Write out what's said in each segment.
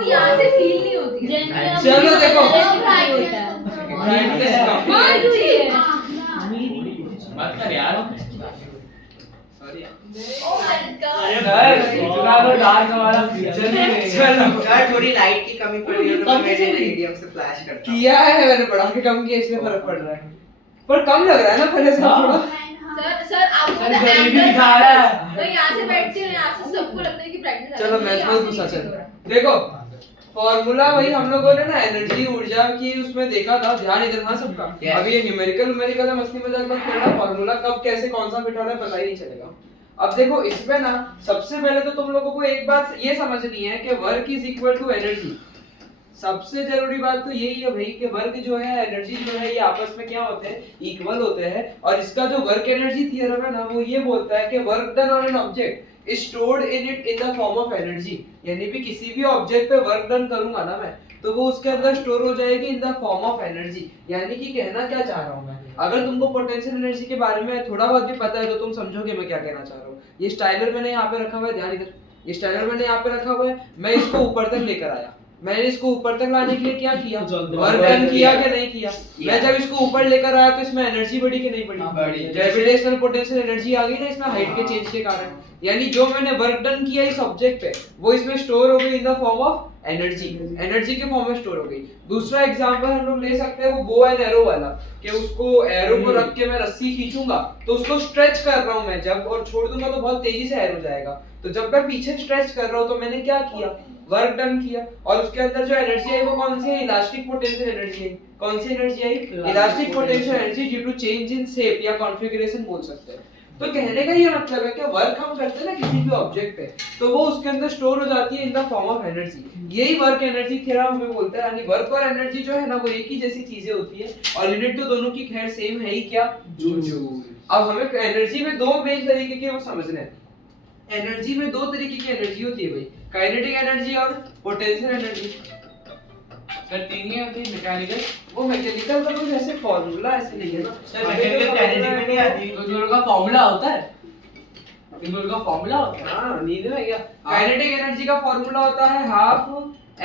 वो यहाँ से फील नहीं होती है। चलो देखो हाँ क्यों ये मत कर यार सॉरी ओ माय गॉड इतना तो डार्क हमारा फ्यूचर नहीं है। चलो यार थोड़ी लाइट की कमी पड़ रही है तो मैं मेरे मीडियम से फ्लैश करता हूं। किया है मैंने बढ़ा के कम किया इसलिए फर्क पड़ रहा है पर कम लग रहा है ना पहले से थोड़ा सर आपको सर, तो गरीबी एंगल दिखा रहा है। मैं यहाँ से बैठती हूँ यहाँ से सबको लगता है कि प्रैक्टिस चलो मैं इसमें गुस्सा चल देखो फॉर्मूला वही हम लोगों ने ना एनर्जी ऊर्जा की उसमें देखा था ध्यान इधर था सबका Yes. अभी ये न्यूमेरिकल है मस्ती मजाक मत करना फॉर्मूला कब कैसे कौन सा फिट हो रहा है पता ही नहीं चलेगा। अब देखो इसमें ना सबसे पहले तो तुम लोगों को एक बात ये समझनी है कि work is equal to energy. सबसे जरूरी बात तो यही है भाई कि वर्क जो है एनर्जी जो है ये आपस में क्या होते हैं इक्वल होते हैं और इसका जो वर्क एनर्जी थ्योरम है ना वो ये बोलता है कि work done on an object is stored in it in the form of energy. यानी भी किसी भी ऑब्जेक्ट पे वर्क डन करूंगा ना मैं तो वो उसके अंदर स्टोर हो जाएगी in the form of energy. यानी कि कहना क्या चाह रहा हूं मैं अगर तुमको पोटेंशियल एनर्जी के बारे में थोड़ा बहुत भी पता है तो तुम समझोगे मैं क्या कहना चाह रहा हूं। ये स्टाइलर मैंने यहाँ पे रखा हुआ है ध्यान इधर ये स्टाइलर मैंने यहाँ पे रखा हुआ है मैं इसको ऊपर तक लेकर आया मैंने इसको ऊपर तक लाने के लिए क्या किया वर्क डन किया कि नहीं किया। मैं जब इसको ऊपर लेकर आया तो इसमें एनर्जी बढ़ी कि नहीं बढ़ी ग्रेविटेशनल पोटेंशियल एनर्जी आ गई ना इसमें हाइट के चेंज के कारण। यानी जो मैंने वर्क डन किया इस ऑब्जेक्ट पे वो इसमें स्टोर हो गई in the form of energy के फॉर्म में स्टोर हो गई। दूसरा एग्जांपल हम लोग ले सकते हैं वो बो एंड एरो वाला कि उसको एरो को रख के मैं रस्सी खींचूंगा तो उसको स्ट्रेच कर रहा हूं मैं जब और छोड़ दूंगा तो बहुत तेजी से एरो जाएगा। तो जब मैं पीछे स्ट्रेच कर रहा हूं तो मैंने क्या किया वर्क डन किया और उसके अंदर जो एनर्जी आई वो कौन सी है इलास्टिक पोटेंशियल एनर्जी है। कौन सी एनर्जी आई elastic potential energy due to change in shape या कॉन्फ़िगरेशन बोल सकते हैं। तो कहने का ये मतलब है कि वर्क हम करते हैं ना किसी भी ऑब्जेक्ट पे तो वो उसके अंदर स्टोर हो जाती है in the form of energy. यही वर्क एनर्जी थ्योरम हमें बोलता है। यानी वर्क और एनर्जी जो है ना वो एक ही जैसी चीजें होती है और यूनिट तो दोनों की खैर सेम है ही क्या जूल। अब हमें एनर्जी में दो मेन तरीके के वो समझने हैं। एनर्जी में दो तरीके की एनर्जी होती है भाई काइनेटिक एनर्जी और पोटेंशियल एनर्जी। सर तीन ही होती है मैकेनिकल वो मैकेनिकल का कुछ ऐसे फार्मूला ऐसे नहीं है ना सर मैकेनिकल एनर्जी में नहीं आती तो जो का फार्मूला होता है इन लोगों का फार्मूला होता है हां नींद में क्या काइनेटिक एनर्जी का फार्मूला होता है हाफ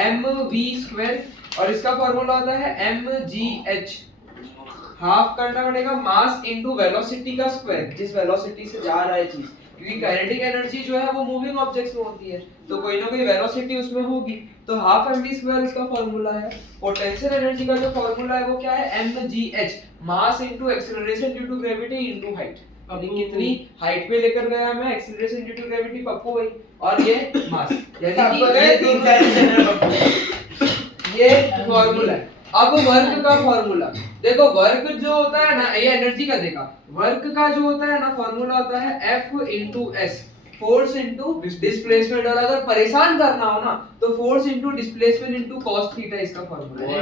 mv² और इसका फार्मूला होता है mgh। हाफ करना पड़ेगा मास इनटू वेलोसिटी का स्क्वायर जिस वेलोसिटी से जा रहा है चीज क्योंकि काइनेटिक एनर्जी जो है वो मूविंग ऑब्जेक्ट्स में होती है तो कोई ना कोई वेलोसिटी उसमें होगी तो हाफ mv² इसका फार्मूला है। पोटेंशियल एनर्जी का जो फार्मूला है वो क्या है mgh mass into acceleration due to gravity into height. यानी कितनी हाइट पे लेकर गया मैं acceleration due to gravity Pappu भाई और ये मास यानी कि ये तीन ये फार्मूला है। अब वर्क का फार्मूला देखो वर्क जो होता है ना ये एनर्जी का देखा वर्क का जो होता है ना फार्मूला होता है F into S force into displacement और अगर परेशान करना हो ना तो force into displacement into cos theta इसका फार्मूला है।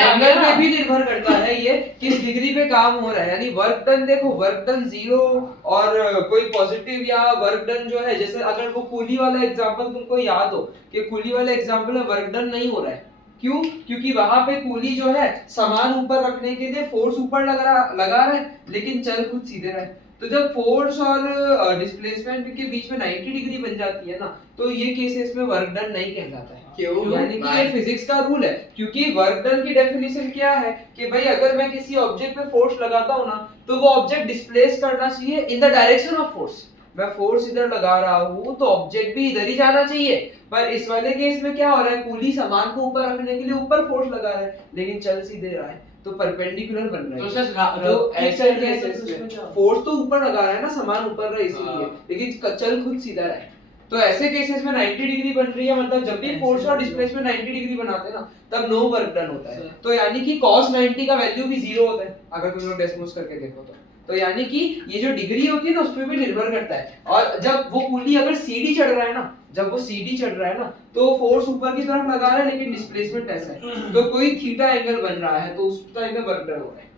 एंगल पे भी निर्भर करता है ये किस डिग्री पे काम हो रहा है। यानी वर्क डन देखो वर्क डन 0 और कोई पॉजिटिव या वर्क डन जो है जैसे अगर वो कूली वाला एग्जांपल तुमको याद हो कि कूली वाले एग्जांपल में वर्क डन नहीं हो रहा है क्यों क्योंकि वहां पे कूली जो है सामान ऊपर रखने के लिए फोर्स ऊपर लगा रहा है लेकिन चल खुद सीधे रहा है। तो जब फोर्स और डिस्प्लेसमेंट के बीच में 90 डिग्री बन जाती है ना तो ये केसेस में वर्क डन नहीं कहलाता है। क्यों यानी कि ये फिजिक्स का रूल है क्योंकि वर्क डन की डेफिनेशन क्या है कि भाई अगर मैं किसी ऑब्जेक्ट पे फोर्स लगाता हूं ना तो वो ऑब्जेक्ट डिस्प्लेस करना चाहिए in the direction of force. मैं फोर्स इधर लगा रहा हूं तो ऑब्जेक्ट भी इधर ही जाना चाहिए पर इस वाले केस में क्या हो रहा है कूली सामान को ऊपर रखने के लिए ऊपर फोर्स लगा रहा है लेकिन चल सीधे रहा है तो परपेंडिकुलर बन रहा है। तो सर जो ऐसे केसेस में फोर्स तो ऊपर लगा रहा है ना सामान ऊपर रहा है इसीलिए लेकिन चल खुद सीधा रहा है। तो ऐसे केसेस में 90 डिग्री बन रही है मतलब जब भी फोर्स और डिस्प्लेसमेंट 90 डिग्री बनाते हैं ना तब नो वर्क डन होता है। तो यानी कि cos 90 का वैल्यू भी 0 होता है अगर तुम लोग डेसिमल्स करके देखो तो यानी कि ये जो डिग्री होती है ना उस पर भी निर्भर करता है। और जब वो कूली अगर सीढ़ी चढ़ रहा है ना जब वो सीढ़ी चढ़ रहा है ना तो फोर्स ऊपर की तरफ लगा रहा है लेकिन डिस्प्लेसमेंट ऐसा है तो कोई थीटा एंगल बन रहा है तो उस टाइम में वर्क डन हो रहा है।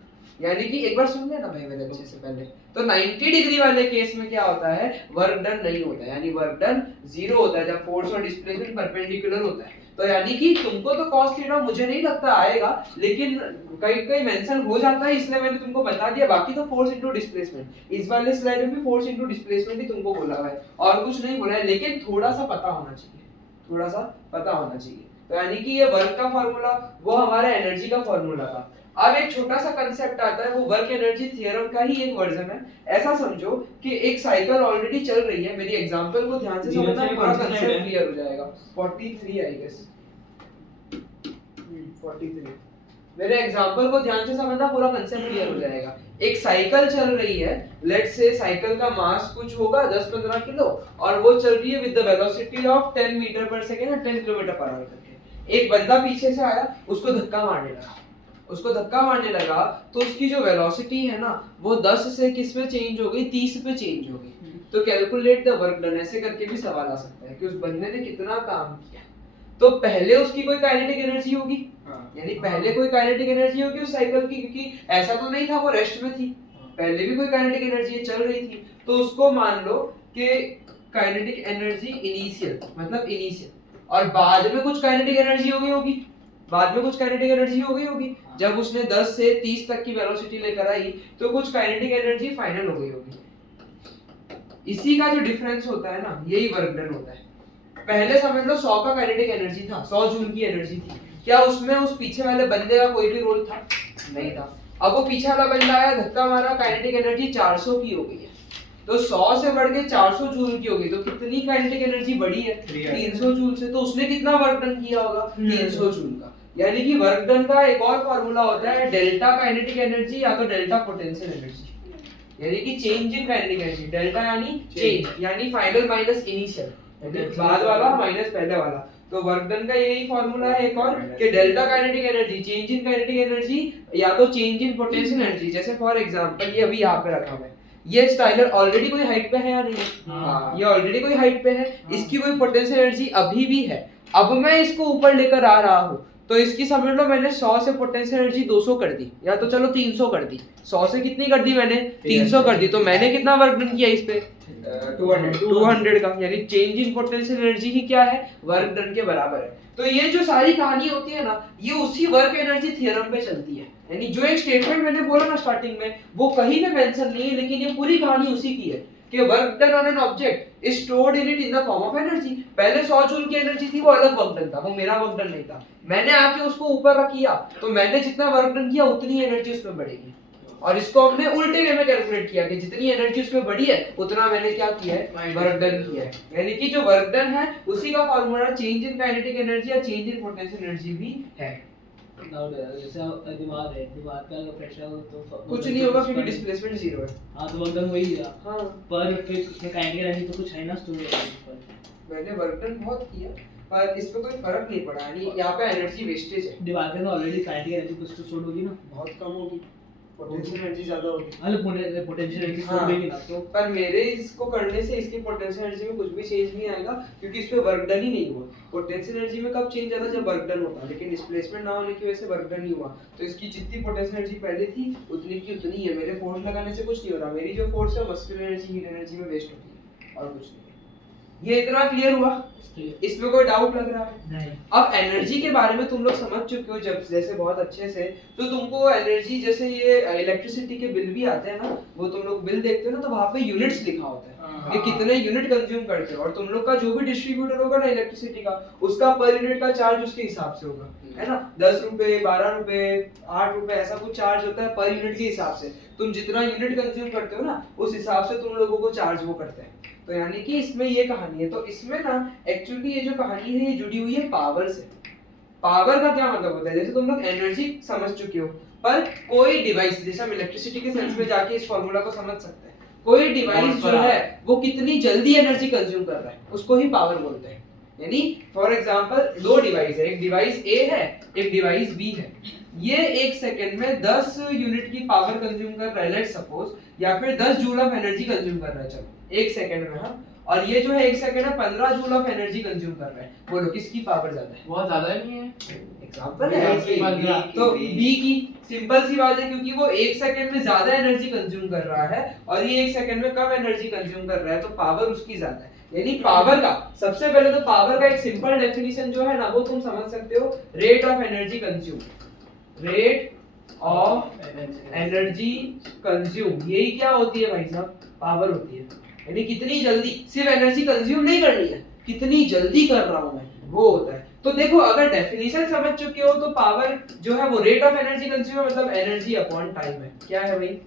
यानी कि एक बार सुन लेना भाई मेरे अच्छे से पहले तो 90 डिग्री वाले केस में क्या होता है वर्क डन नहीं होता है यानी वर्क डन 0 होता है जब फोर्स और डिस्प्लेसमेंट परपेंडिकुलर होता है। तो यानी कि तुमको तो cos थीटा मुझे नहीं लगता आएगा लेकिन कहीं मेंशन हो जाता है इसलिए मैंने तुमको बता दिया। बाकी तो फोर्स इनटू डिस्प्लेसमेंट इस वाले स्लाइड में भी फोर्स इनटू डिस्प्लेसमेंट ही तुमको बोला हुआ है और कुछ नहीं बोला है लेकिन थोड़ा सा पता होना चाहिए थोड़ा सा पता होना चाहिए। तो यानी कि ये वर्क का फॉर्मूला वो हमारा एनर्जी का फॉर्मूला था। अब एक छोटा सा कंसेप्ट आता है, वो वर्क एनर्जी थ्योरम का ही एक वर्जन है। ऐसा समझो कि एक साइकिल ऑलरेडी चल रही है, मेरी एग्जांपल को ध्यान से समझना, पूरा कंसेप्ट क्लियर हो जाएगा। 43 आई गेस 43, मेरे एग्जांपल को ध्यान से समझना, पूरा कंसेप्ट क्लियर हो जाएगा। एक साइकिल चल रही है, लेट्स से साइकिल का मास कुछ होगा 10-15 किलो, और वो चल रही है with the velocity of 10 metre per second या 10 किलोमीटर पर आवर करके। एक बंदा पीछे से आया, उसको धक्का मारने लगा, तो उसकी जो वेलोसिटी है ना वो 10 से किस में चेंज हो गई, 30 पे चेंज हो गई। तो कैलकुलेट द वर्क डन, ऐसे करके भी सवाल आ सकता है कि उस बंदे ने कितना काम किया। तो पहले उसकी कोई काइनेटिक एनर्जी होगी, यानी पहले कोई काइनेटिक एनर्जी होगी उस साइकिल की, क्योंकि ऐसा तो नहीं था वो रेस्ट में थी, पहले भी कोई काइनेटिक एनर्जी चल रही थी। तो उसको मान लो कि काइनेटिक एनर्जी इनिशियल, मतलब इनिशियल, और बाद में कुछ काइनेटिक एनर्जी होगी, बाद में कुछ काइनेटिक एनर्जी होगी। जब उसने 10 से 30 तक की वेलोसिटी लेकर आई तो कुछ काइनेटिक एनर्जी फाइनल हो गई होगी। इसी का जो डिफरेंस होता है ना, यही वर्क डन होता है। पहले समझ लो 100 का काइनेटिक एनर्जी था, 100 जूल की एनर्जी थी, क्या उसमें उस पीछे वाले बंदे का कोई भी रोल था? नहीं था। अब वो पीछे वाला बंदा आया, धक्का मारा, काइनेटिक एनर्जी 400 की हो गई है, तो 100 से बढ़ के 400 जूल की हो गई, तो कितनी काइनेटिक एनर्जी बढ़ी है? 300 जूल से। तो उसने कितना वर्क डन किया होगा? 300 जूल का। यानी कि वर्क डन का एक और फार्मूला होता है डेल्टा काइनेटिक एनर्जी या तो डेल्टा पोटेंशियल एनर्जी, यानी कि change in kinetic energy. Delta यानी चेंज, यानी फाइनल माइनस इनिशियल, बाद वाला माइनस पहले वाला। तो वर्क डन का यही फार्मूला है एक और, कि delta kinetic energy change in kinetic energy या तो चेंज इन पोटेंशियल एनर्जी। जैसे फॉर एग्जांपल ये अभी यहाँ पे रखा हुआ है, ये स्टाइलर ऑलरेडी कोई हाइट पे है या नहीं? हाँ, ये ऑलरेडी कोई हाइट पे है, इसकी कोई पोटेंशियल एनर्जी अभी भी है। अब मैं इसको ऊपर लेकर आ रहा हूँ, तो इसकी समझ लो मैंने 100 से पोटेंशियल एनर्जी 200 कर दी, या तो चलो 300 कर दी। 100 से कितनी कर दी मैंने? 300 कर दी। तो मैंने कितना वर्क डन किया इस पे? 200 का, यानी चेंज इन पोटेंशियल एनर्जी ही क्या है? वर्क डन के बराबर है। तो ये जो सारी कहानी होती है ना, ये उसी वर्क एनर्जी थ्योरम पे चलती है। यानी जो एक स्टेटमेंट मैंने बोला ना स्टार्टिंग में, वो कहीं पे मेंशन नहीं है, लेकिन ये पूरी कहानी उसी की है कि work done on an object is stored in it in the form of energy. पहले 100 जूल की एनर्जी थी, वो अलग वर्क डन था, वो मेरा वर्क डन नहीं था। मैंने आके उसको ऊपर रख किया, तो मैंने जितना वर्क डन किया उतनी एनर्जी उसमें बढ़ेगी। और इसको हमने उल्टे वे में कैलकुलेट किया कि जितनी एनर्जी उसमें बढ़ी है उतना मैंने क्या किया है? वर्क डन किया है। यानी कि जो वर्क डन है उसी का formula change in kinetic energy या चेंज इन पोटेंशियल एनर्जी भी है। जैसे दीवार है, दीवार का अगर प्रेशर हो तो कुछ नहीं होगा क्योंकि डिस्प्लेसमेंट जीरो है। हाँ, तो वर्क डन वही है। हाँ, पर फिर उसमें काइनेटिक एनर्जी तो कुछ है ना स्टोर पर। मैंने वर्क डन बहुत किया पर इस पे कोई फर्क नहीं पड़ा, यानी यहाँ पे एनर्जी वेस्टेज है। दीवार के अंदर ऑलरेडी काइनेटिक एनर्जी कुछ तो स्टोर होगी ना, बहुत कम होगी, पोटेंशियल एनर्जी ज्यादा होगी। मतलब पोटेंशियल एनर्जी स्टोर होगी ना, तो पर मेरे इसको करने से इसकी पोटेंशियल एनर्जी में कुछ भी चेंज नहीं आएगा, क्योंकि इस पे वर्क डन ही नहीं हुआ। पोटेंशियल एनर्जी में कब चेंज आता? जब वर्क डन होता, लेकिन डिस्प्लेसमेंट ना होने की वजह से वर्क डन नहीं हुआ। तो इसकी जितनी पोटेंशियल एनर्जी पहले थी उतनी की उतनी है। मेरे फोर्स लगाने से कुछ नहीं हो रहा, मेरी जो फोर्स है मस्कुलर एनर्जी, हीट एनर्जी में वेस्ट होती है और कुछ नहीं। ये इतना क्लियर हुआ? इसमें कोई डाउट लग रहा है? नहीं। अब एनर्जी के बारे में तुम लोग समझ चुके हो जब जैसे बहुत अच्छे से, तो तुमको एनर्जी, जैसे ये इलेक्ट्रिसिटी के बिल भी आते हैं ना, वो तुम लोग बिल देखते हो ना, तो वहाँ पे यूनिट्स लिखा होता है कि कितने यूनिट कंज्यूम करते हो। और तुम लोग का जो भी डिस्ट्रीब्यूटर होगा ना इलेक्ट्रिसिटी का, उसका पर यूनिट का चार्ज उसके हिसाब से होगा, है ना? 10 रुपए, 12 रुपए, 8 रुपए, ऐसा कुछ चार्ज होता है पर यूनिट के हिसाब से। तुम जितना यूनिट कंज्यूम करते हो ना, उस हिसाब से तुम लोगों को चार्ज वो करते हैं। तो यानी कि इसमें ये कहानी है। तो इसमें ना एक्चुअली ये जो कहानी है ये जुड़ी हुई है पावर से। पावर का क्या मतलब होता है? जैसे तुम लोग एनर्जी समझ चुके हो, पर कोई डिवाइस, जैसे हम इलेक्ट्रिसिटी के सेंस में जाके इस फॉर्मूला को समझ सकते हैं, कोई डिवाइस जो है वो कितनी जल्दी एनर्जी कंज्यूम कर रहा है उसको ही पावर बोलते हैं। यानी फॉर एग्जांपल दो डिवाइस है, एक डिवाइस ए है, एक डिवाइस बी है। ये 1 सेकंड में 10 यूनिट की पावर कंज्यूम कर रहा है, लेट्स सपोज, या फिर 10 जूल ऑफ एनर्जी कंज्यूम कर रहा है, चलो 1 सेकंड में। हाँ, और ये जो है 1 सेकंड में 15 जूल ऑफ एनर्जी कंज्यूम कर रहा है। बोलो किसकी पावर ज्यादा है? बहुत ज्यादा नहीं है, एग्जांपल है तो बी की। सिंपल सी बात है, क्योंकि वो 1 सेकंड में ज्यादा एनर्जी कंज्यूम कर रहा है और ये 1 सेकंड में कम एनर्जी कंज्यूम कर रहा है, तो पावर उसकी ज्यादा है। यानी पावर का सबसे पहले तो पावर का एक सिंपल डेफिनेशन जो है ना, वो तुम समझ सकते हो, rate of energy consume. Rate of energy consume, यही क्या होती है भाई साहब? पावर होती है। यानी कितनी जल्दी, सिर्फ एनर्जी कंज्यूम नहीं करनी है, कितनी जल्दी कर रहा हूं मैं, वो होता है। तो देखो अगर डेफिनेशन समझ चुके हो तो पावर जो है वो रेट ऑफ एनर्जी कंज्यूम है, मतलब एनर्जी अपॉन टाइम है। क्या है भाई?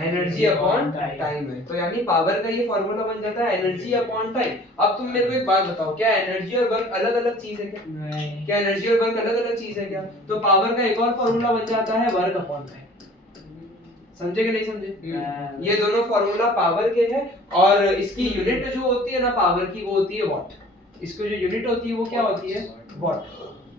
एनर्जी अपॉन टाइम है। तो यानी पावर का ये फार्मूला बन जाता है एनर्जी अपॉन टाइम। अब तुम मेरे को एक बात बताओ, क्या एनर्जी और वर्क अलग अलग चीज है क्या? नहीं। क्या एनर्जी और वर्क अलग अलग चीज है क्या? तो पावर का एक और फार्मूला बन जाता है वर्क अपॉन टाइम। समझे कि नहीं समझे? ये दोनों फार्मूला पावर के हैं और इसकी यूनिट जो होती है ना पावर की, वो होती है वाट। इसको जो यूनिट होती है वो क्या होती है? वाट।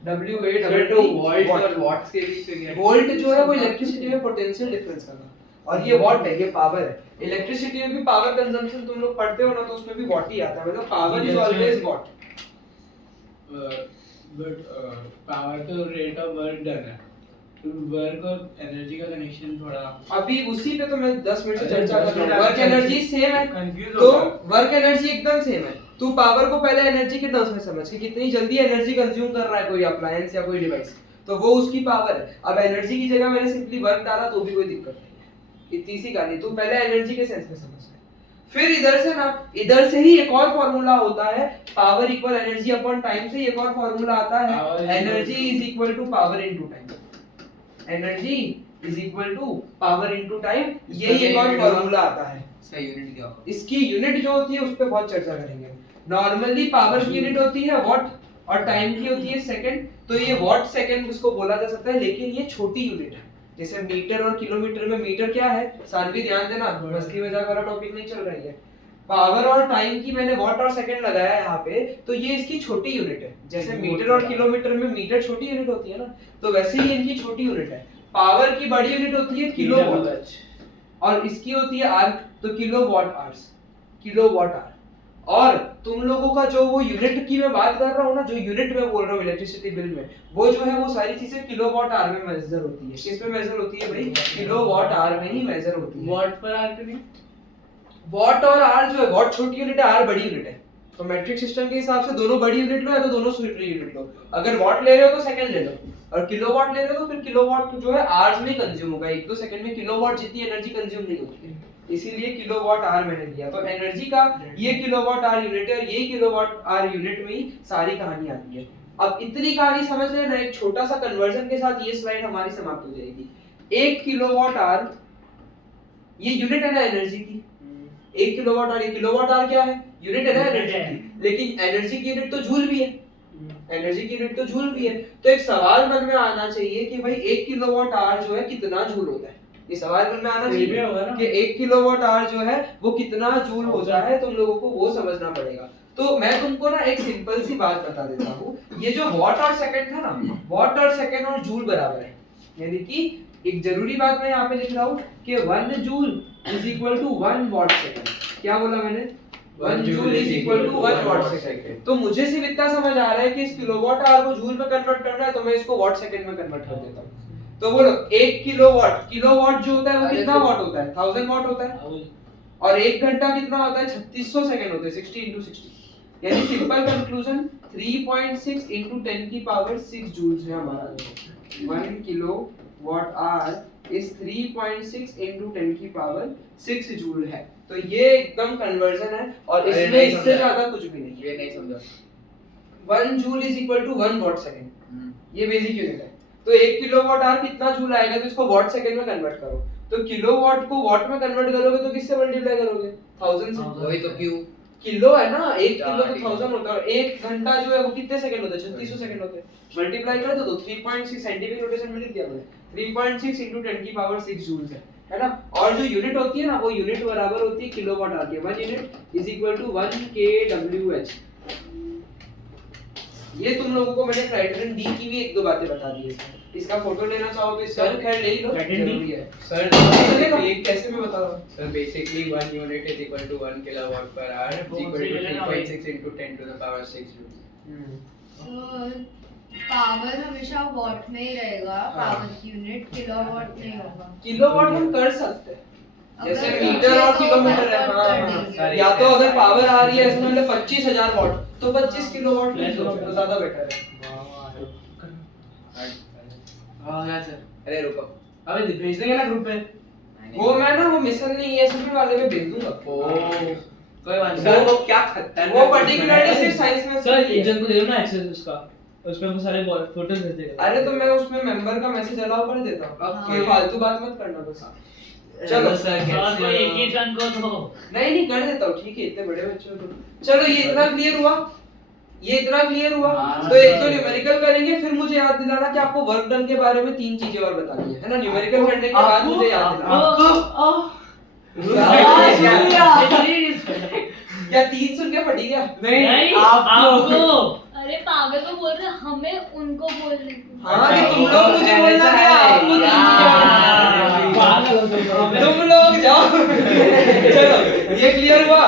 W-A-T-T वोल्ट और वॉट्स के बीच में क्या है? वोल्ट जो है वो इलेक्ट्रिसिटी में पोटेंशियल डिफरेंस का था, और ये वाट है, ये पावर है। इलेक्ट्रिसिटी में भी पावर कंजम्पशन तुम लोग पढ़ते हो ना, तो उसमें भी वाट ही आता है, मतलब power is always watt. But power तो रेट ऑफ वर्क डन है, तो वर्क और एनर्जी का कनेक्शन थोड़ा अभी उसी पे तो मैं 10 मिनट से अच्छा, चर्चा 10 कर रहा मिनट हूं। वर्क एनर्जी सेम है, कंफ्यूज तो होता है। वर्क एनर्जी एकदम सेम है। तू पावर को पहले एनर्जी के टर्म्स में समझ कि कितनी जल्दी एनर्जी कंज्यूम कर रहा है कोई अप्लायंस या कोई डिवाइस, तो वो उसकी पावर है। अब एनर्जी की जगह मैंने सिंपली वर्क डाला तो भी कोई दिक्कत नहीं है, इतनी सी कहानी। तू पहले एनर्जी के सेंस में समझ ले। फिर इधर से ना, इधर से ही एक और फार्मूला होता है power equal energy upon time से एक और फार्मूला आता है energy is equal to power into time. Energy is equal to power into time, ये एक और फार्मूला आता है। इसका यूनिट क्या होगा? इसकी यूनिट जो होती है उस पे बहुत चर्चा करेंगे। नॉर्मली पावर की यूनिट होती है वॉट और टाइम की होती है सेकंड, तो ये वॉट सेकंड उसको बोला जा सकता है, लेकिन ये छोटी यूनिट है। जैसे मीटर और किलोमीटर में मीटर क्या है? सानवी ध्यान देना, मस्ती मजाक वाला टॉपिक नहीं चल रही है। पावर और टाइम की मैंने वॉट और सेकंड लगाया है यहाँ पे, तो ये इसकी छोटी यूनिट है। जैसे मीटर और किलोमीटर में मीटर छोटी यूनिट होती है ना, तो वैसे ही इनकी छोटी यूनिट है। पावर की बड़ी यूनिट होती है किलोवाट और इसकी होती है आर, तो किलोवाट आवर्स, किलोवाट आवर। और तुम लोगों का जो वो यूनिट की मैं बात कर रहा हूँ ना, जो यूनिट में बोल रहा हूँ इलेक्ट्रिसिटी बिल में, वो जो है वो सारी चीजें किलोवाट आवर में मेजर होती है। किस में मेजर होती है भाई? किलोवाट आवर में ही मेजर होती है। वॉट पर आर पे नहीं। वॉट और आर जो है, वॉट छोटी यूनिट है, आर बड़ी यूनिट है। तो मैट्रिक सिस्टम के हिसाब से दोनों बड़ी यूनिट लो या तो दोनों छोटी यूनिट लो। अगर वॉट ले रहे हो तो सेकंड ले लो, और किलोवाट ले रहे हो तो फिर किलोवाट जो है आवर्स में कंज्यूम होगा। 1-2 सेकंड में किलोवाट जितनी एनर्जी कंज्यूम नहीं होती है, इसीलिए किलोवाट आवर मैंने दिया। तो एनर्जी का ये किलोवाट आवर यूनिट है और ये किलोवाट आवर यूनिट में ही सारी कहानी आती है। अब इतनी कहानी समझ लेना, एक छोटा सा कन्वर्जन के साथ ये स्लाइड हमारी समाप्त हो जाएगी। 1 किलोवाट आवर ये यूनिट है ना एनर्जी की। 1 किलोवाट आवर, किलोवाट आवर क्या है? यूनिट है ना एनर्जी की, लेकिन एनर्जी की यूनिट तो जूल भी है। एनर्जी की यूनिट तो जूल भी है। तो एक सवाल मन में आना चाहिए कि भाई 1 किलोवाट आवर जो है कितना जूल होता है। ये सवाल मन में आना चाहिए कि 1 किलोवाट आवर जो है वो कितना जूल होता है, तुम लोगों को वो समझना पड़ेगा। तो मैं तुमको ना एक सिंपल सी बात बता देता हूँ, ये जो वॉट और सेकंड था ना, वॉट और सेकंड और जूल बराबर है। यानी कि एक जरूरी बात मैं यहाँ पे लिख रहा हूँ कि 1 joule is equal to 1 watt second. क्या बोला मैंने? 1 joule is equal to 1 watt second. तो मुझे सिर्फ इतना समझ आ रहा है कि इस किलोवाट आवर को जूल में कन्वर्ट करना है, तो मैं इसको वॉट सेकंड में कन्वर्ट कर देता हूँ। तो बोलो 1 किलोवाट, किलोवाट जो होता है वो कितना वॉट होता है? 1000 वॉट होता है। और 1 घंटा कितना होता है? 3600 सेकंड होते हैं, 60 into 60। यानी सिंपल कंक्लूजन 3.6 into 10 की पावर 6 जूल्स है हमारा। 1 किलोवाट आवर इज 3.6 into 10 की पावर 6 जूल है। तो ये एकदम कन्वर्जन है और इसमें इससे ज्यादा कुछ भी नहीं है। ये नहीं समझा। 1 joule is equal to 1 watt second, ये बेसिक यूनिट है। तो 1 किलोवाट आवर कितना जूल आएगा, तो इसको वॉट सेकंड में कन्वर्ट करो। तो किलोवाट को वॉट में कन्वर्ट करोगे तो किससे मल्टीप्लाई करोगे? 1000 से। वही तो क्यों किलो है ना, 1 किलो तो 1000 होता है। 1 घंटा जो है वो कितने सेकंड होते हैं? 3600 सेकंड होते हैं। मल्टीप्लाई कर दो तो 3.6 साइंटिफिक नोटेशन में लिख दिया मैंने। 3.6 into 10 की पावर 6 जूल्स है ना। और जो यूनिट होती है ना, वो यूनिट बराबर होती है किलोवाट आवर के। 1 unit is equal to 1 kWh। ये तुम लोगों को मैंने क्राइटेरियन डी की भी 1-2 बातें बता दी है। इसका फोटो लेना चाहो तो इसका खैर ले ही लो, जरूरी है। सर चलेगा, ये कैसे मैं बता रहा हूं। Sir basically 1 unit is equal to 1 kilowatt per hour is equal to 3.6 into 10 to the power 6 joules। Power हमेशा वॉट में ही रहेगा, पावर की यूनिट किलोवाट नहीं होगा। किलोवाट हम कर सकते हैं, जैसे अगर मीटर और तो किलोमीटर है। convert हाँ, कर हाँ। देंगे। या तो अगर पावर आ रही है इसमें मतलब 25000 वाट, तो 25 किलोवाट ले लो, तो ज्यादा बेटर है। हाँ सर, अरे रुको, अबे भेज देंगे ना ग्रुप पे। वो मैं ना वो मिशन नहीं है, एसएसबी वाले पे भेज दूंगा। ओ कोई बात सर वो क्या खतरनाक वो पर्टिकुलरली सिर्फ साइंस में सर एजेंट को दे दो ना एक्सेस उसका, उसमें वो सारे फोटोज भेज देगा। अरे तो मैं उसमें मेंबर का मैसेज अलाउ कर देता हूँ, कोई फालतू बात मत करना बस। चलो सर सर को एक ही टन को तो नहीं कर देता हूँ, ठीक है, इतने बड़े बच्चे हो तो। चलो ये इतना क्लियर हुआ, ये इतना क्लियर हुआ। तो एक तो न्यूमेरिकल करेंगे, फिर मुझे याद दिलाना कि आपको वर्क डन के बारे में 3 चीजें और बतानी है ना। न्यूमेरिकल करने के बाद मुझे याद दिलाना। क्या 3 सुन के फटी क्या? नहीं आपको अरे पागल को बोल रहे हमें उनको बोलने को। हाँ कि तुम लोग मुझे बोलना है, आपको 3 चीजें तुम लोग जाओ। चलो ये क्लियर हुआ,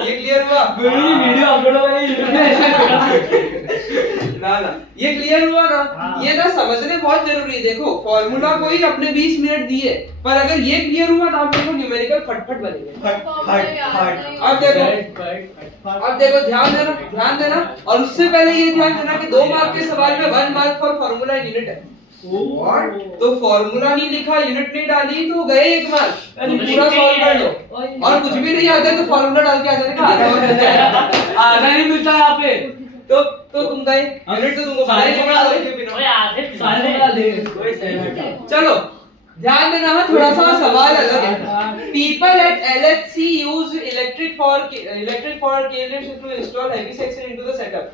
ये क्लियर हुआ। मेरी वीडियो अपलोड हो गई ना ये क्लियर हुआ ना। ये ना समझने बहुत जरूरी है। देखो फॉर्मूला कोई अपने 20 मिनट दिए, पर अगर ये क्लियर हुआ ना आप देखो न्यूमेरिकल फटफट बनेंगे। अब देखो ध्यान देना और उससे पहले ये ध्यान देना कि 2 मार्क के सवाल में 1 mark for formula in unit है। व्हाट? तो फॉर्मूला नहीं लिखा, यूनिट नहीं डाली तो गए 1 मार्क। पूरा सॉल्व कर लो और कुछ भी नहीं आता है तो फॉर्मूला डाल के आ जाने का आधा नहीं मिलता यहाँ पे। तो तुम गए यूनिट, तो तुमको सारे बनाए डाल के बिना। ओए आधे सारे डाल दे। चलो ध्यान देना है, थोड़ा सा सवाल अलग है। People at LHC use electric forklift to install heavy section into the setup.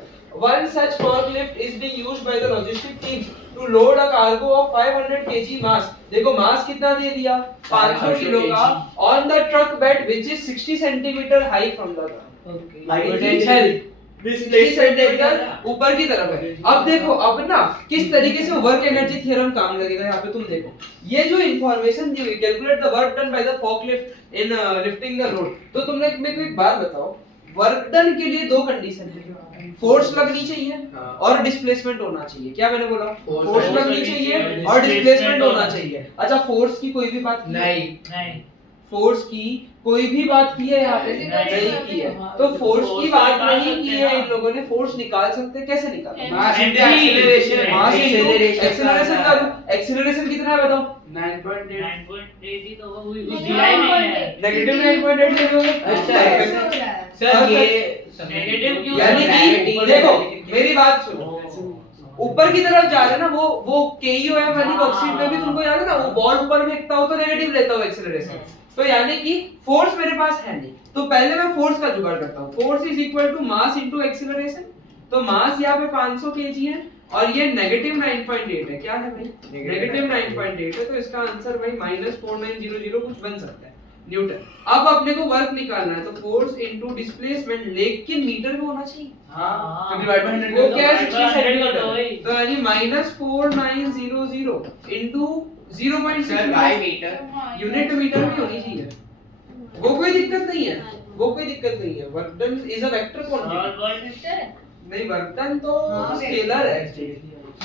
One such forklift is being used by the logistic team to load a cargo of 500 kg mass. देखो मास कितना दे दिया, 500 किलो का, on the truck bed which is 60 centimeter high from the ground. 20 centimetre ऊपर की तरफ है। अब देखो अब ना किस तरीके से वर्क एनर्जी थ्योरम काम लगेगा यहाँ पे। तुम देखो ये जो इंफॉर्मेशन दी हुई, calculate the work done by the forklift in lifting the load. तो तुमने मेरे को एक बात बताओ, वर्क डन के लिए 2 कंडीशन है, फोर्स लगनी चाहिए और डिस्प्लेसमेंट होना चाहिए। क्या मैंने बोला? फोर्स लगनी चाहिए और डिस्प्लेसमेंट होना चाहिए। अच्छा फोर्स की कोई भी बात नहीं फोर्स की कोई भी बात की है यहाँ पे? नहीं की है। तो फोर्स की बात नहीं की है इन लोगों ने। फोर्स निकाल सकते हैं, कैसे निकालें? मास इनटू एक्सीलरेशन। मास इनटू एक्सीलरेशन करूं। एक्सीलरेशन कितना है बताओ? 9.8 तो वो दिया ही नहीं है। नेगेटिव 9.8 ले लोगे। अच्छा सर ये नेगेटिव क्यों? यानी कि देखो मेरी बात सुनो, ऊपर की तरफ जा रहे ना वो केईओएम वाली वर्कशीट में भी तुमको याद है ना, वो बॉल ऊपर फेंकता हो तो नेगेटिव लेता हो एक्सीलरेशन। तो यानी कि फोर्स मेरे पास है नहीं, तो पहले मैं फोर्स का जुगाड़ करता हूँ। Force is equal to mass into acceleration. तो मास यहाँ पे 500 केजी है और ये नेगेटिव 9.8 है। क्या है भाई? नेगेटिव 9.8 है। तो इसका आंसर भाई -4900 कुछ बन सकता है न्यूटन। अब अपने को वर्क निकालना है तो फोर्स इनटू डिस्प्लेसमेंट, लेकिन मीटर में होना चाहिए। हाँ तो डिवाइड बाय 100 वो क्या है? 60 सेंटीमीटर। तो तो यानी -4900 इनटू 0.6 यूनिट मीटर में होनी चाहिए। वो कोई दिक्कत नहीं है, वो कोई दिक्कत नहीं है। Work done is a vector quantity. नहीं वर्क डन तो स्केलर है एक्चुअली।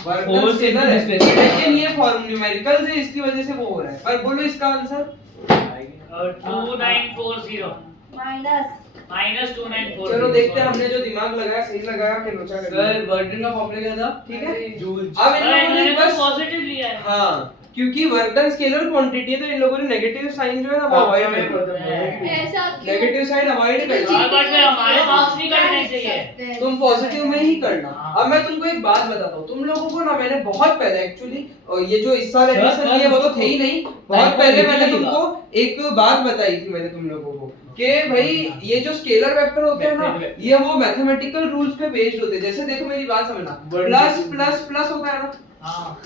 वर्क डन स्केलर है, लेकिन ये फॉर्म न्यूमेरिकल से इसकी वजह से वो हो रहा है। पर बोलो इसका आंसर 2940 -2940। चलो देखते हैं हमने जो दिमाग लगाया सही लगाया कि लोचा कर। सर वर्क डन का फॉर्मूला क्या था? ठीक है जूल। अब इन लोगों ने बस पॉजिटिव लिया है। हाँ क्योंकि वर्क डन स्केलर क्वांटिटी है तो इन लोगों ने नेगेटिव साइन जो है ना वो अवॉइड कर दिया। ऐसा क्यों? नेगेटिव साइन अवॉइड कर दिया। बट फिर हमारे मार्क्स नहीं करने चाहिए। तुम पॉजिटिव में ही करना। अब मैं तुमको एक बात बताता हूँ, तुम लोगों को ना मैंने बहुत पहले एक्चुअली ये जो इस साल एडमिशन लिए वो तो थे ही नहीं, बहुत पहले मैंने तुमको एक बात बताई थी मैंने तुम लोगों को कि भाई ये जो स्केलर वेक्टर होते हैं ना ये वो मैथमेटिकल रूल्स पे बेस्ड होते हैं। जैसे देखो मेरी बात समझना, प्लस प्लस प्लस होता है ना,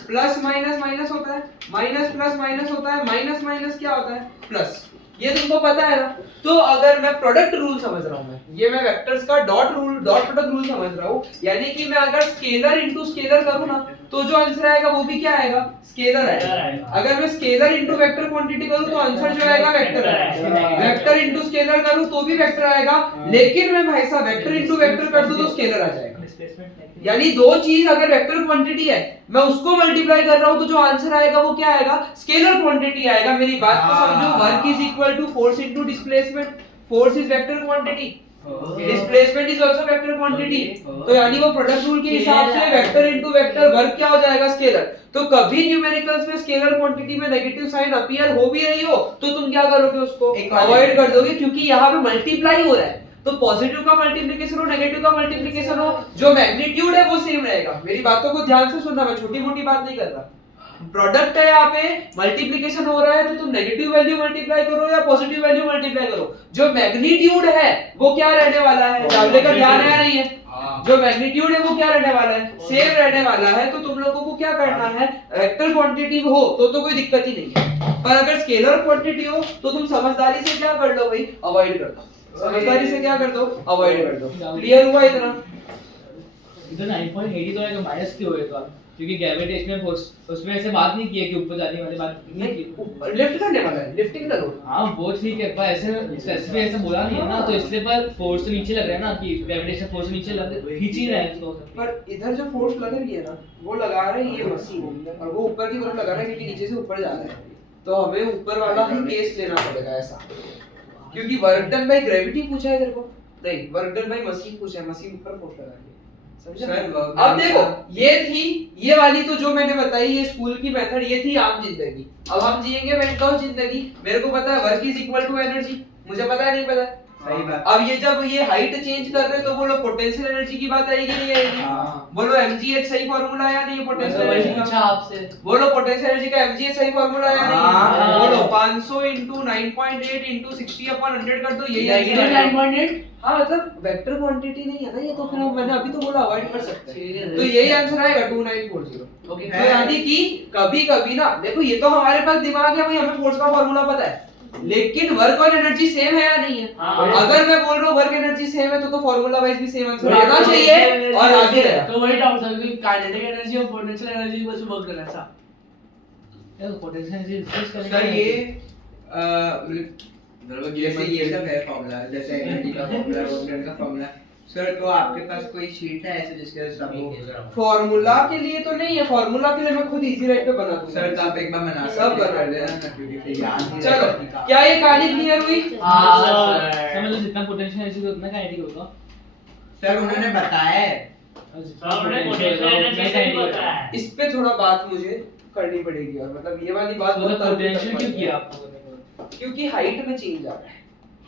प्लस माइनस माइनस होता है, माइनस प्लस माइनस होता है, माइनस माइनस क्या होता है? प्लस। ये तुमको पता है ना। तो अगर मैं प्रोडक्ट रूल समझ रहा हूँ, ये मैं वेक्टर्स का डॉट प्रोडक्ट रूल समझ रहा हूँ, यानी कि मैं अगर स्केलर इनटू स्केलर करूँ ना तो जो आंसर आएगा वो भी क्या आएगा? स्केलर आएगा। अगर मैं स्केलर इनटू वेक्टर क्वांटिटी करूँ तो आंसर जो आएगा वेक्टर आएगा। वेक्टर इनटू स्केलर करूँ तो भी वेक्टर आएगा, लेकिन मैं भाई साहब वेक्टर इनटू वेक्टर कर दूं तो स्केलर आ जाएगा। यानी 2 चीज अगर वेक्टर क्वांटिटी है मैं उसको मल्टीप्लाई कर रहा हूं तो जो आंसर आएगा वो क्या आएगा? स्केलर क्वांटिटी आएगा। मेरी बात को समझो, work is equal to force into displacement. Force is vector quantity, displacement is also vector quantity. तो यानी वो प्रोडक्ट रूल के हिसाब से वेक्टर इनटू वेक्टर वर्क क्या हो जाएगा? स्केलर। तो कभी न्यूमेरिकल्स में स्केलर क्वांटिटी में नेगेटिव साइन अपीयर हो भी रही हो तो तुम क्या करोगे? उसको अवॉइड कर दोगे, क्योंकि यहाँ पे मल्टीप्लाई हो रहा है। तो पॉजिटिव का मल्टीप्लिकेशन हो नेगेटिव का मल्टीप्लिकेशन हो, जो मैग्नीट्यूड है वो सेम रहेगा। मेरी बातों को ध्यान से सुनना, मैं छोटी मोटी बात नहीं कर रहा। प्रोडक्ट है यहाँ पे, मल्टीप्लिकेशन हो रहा है तो तुम नेगेटिव वैल्यू मल्टीप्लाई करो या पॉजिटिव वैल्यू मल्टीप्लाई करो, जो मैग्नीट्यूड है वो क्या रहने वाला है, जावले का ध्यान है नहीं है, जो मैग्नीट्यूड है वो क्या रहने वाला है, सेम रहने वाला है। तो तुम लोगों को क्या करना है, वेक्टर क्वांटिटी हो तो कोई दिक्कत ही नहीं है, पर अगर स्केलर क्वांटिटी हो तो तुम समझदारी से क्या कर लो भाई, अवॉइड कर दो, समझदारी से क्या कर दो, अवॉइड कर दो। क्लियर हुआ इतना? इधर 9.80 तो है, माइनस क्यों होएगा? क्योंकि ग्रेविटेशनल फोर्स उसमें ऐसे बात नहीं की है कि ऊपर जाने वाली बात नहीं की, लिफ्ट करने वाला है, लिफ्टिंग करो। हाँ वो ठीक है, पर ऐसे स्पेसिफिक ऐसे बोला नहीं है ना, तो इसलिए पर फोर्स तो नीचे लग रहा है ना, कि ग्रेविटेशनल फोर्स नीचे लग खींच ही रहा है इसको। पर इधर जो फोर्स लग रही है ना, वो लगा रहे हैं ये मशीन, और वो ऊपर की तरफ लगा रहा है क्योंकि नीचे से ऊपर जा रहा है, तो हमें ऊपर वाला ही केस लेना पड़ेगा ऐसा, क्योंकि वर्क डन बाय ग्रेविटी पूछा है तेरे को, नहीं वर्क डन बाय मशीन पूछा है, मशीन ऊपर फोर्स लगा रही है, समझा? अब देखो ये थी, ये वाली तो जो मैंने बताई ये स्कूल की मेथड, ये थी आम जिंदगी। अब हम जिएंगे वेंटॉस जिंदगी। मेरे को पता है work is equal to energy, मुझे पता है नहीं पता? सही बात। अब ये जब ये हाइट चेंज कर रहे हैं तो बोलो पोटेंशियल एनर्जी की बात आएगी नहीं आएगी? बोलो mgh सही फार्मूला है या नहीं पोटेंशियल एनर्जी का? आपसे बोलो पोटेंशियल एनर्जी का mgh सही फार्मूला है या नहीं? बोलो 500 into 9.8 into 60/100 कर दो, यही आंसर है। 9.8 हाँ मतलब वेक्टर क्वांटिटी नहीं है ना ये, तो फिर मैंने अभी तो बोला अवॉइड कर सकते हैं, तो यही आंसर आएगा 2940। ओके, तो यानी कि कभी कभी ना देखो, ये तो हमारे पास दिमाग है भाई, हमें फोर्स का फार्मूला पता है, लेकिन वर्क और एनर्जी सेम है या नहीं है? अगर मैं बोल रहा हूँ वर्क एनर्जी सेम है तो फार्मूला वाइज भी सेम आंसर आना चाहिए और आगे रहेगा। तो वही डाउट था कि काइनेटिक एनर्जी और पोटेंशियल एनर्जी बस वर्क करना था यार, पोटेंशियल एनर्जी डिस्कस करने सर ये जैसे ये सब है फॉर्मूला, जैसे एनर्जी का फॉर्मूला, वर्क का फॉर्मूला, सर तो आपके पास कोई शीट है ऐसे जिसके सब हो? फार्मूला के लिए तो नहीं है, फार्मूला के लिए मैं खुद इजी राइट पे बना दूंगा सर तो आप एक बार बना सब कर कर देना ना, क्योंकि फिर याद नहीं चलो रहेगा। क्या ये कहानी क्लियर हुई? सर मतलब जितना पोटेंशियल एनर्जी उतना काइनेटिक होगा। सर उन्होंने बताया है। हमने पोटेंशियल एनर्जी से बताया है। इस पे थोड़ा बात मुझे करनी पड़ेगी, और मतलब ये वाली बात बहुत पोटेंशियल क्यों किया आपने? क्योंकि हाइट में चेंज आ रहा है,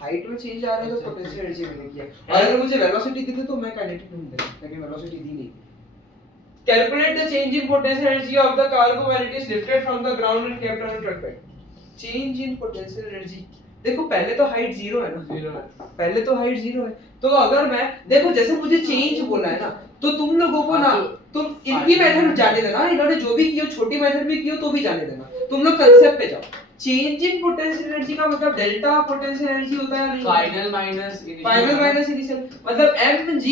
हाइट में चेंज आ रहा है तो पोटेंशियल एनर्जी मैंने किया, और अगर मुझे वेलोसिटी दी थी तो मैं काइनेटिक नहीं देता, लेकिन वेलोसिटी दी नहीं। Calculate the change in potential energy of the cargo when it is lifted from the ground and kept on a truck bed. Change in potential energy, देखो पहले तो हाइट 0 है ना, 0 है, पहले तो हाइट 0 है, तो अगर मैं देखो जैसे मुझे चेंज बोला है ना, तो तुम लोगों को ना तुम इनकी मेथड जाने देना, इन्होंने जो भी किया छोटी मेथड भी किया तो भी जाने देना, तुम लोग कांसेप्ट पे जाओ। चेंज इन पोटेंशियल एनर्जी का मतलब डेल्टा पोटेंशियल एनर्जी होता है नहीं, फाइनल माइनस इनिशियल, मतलब mg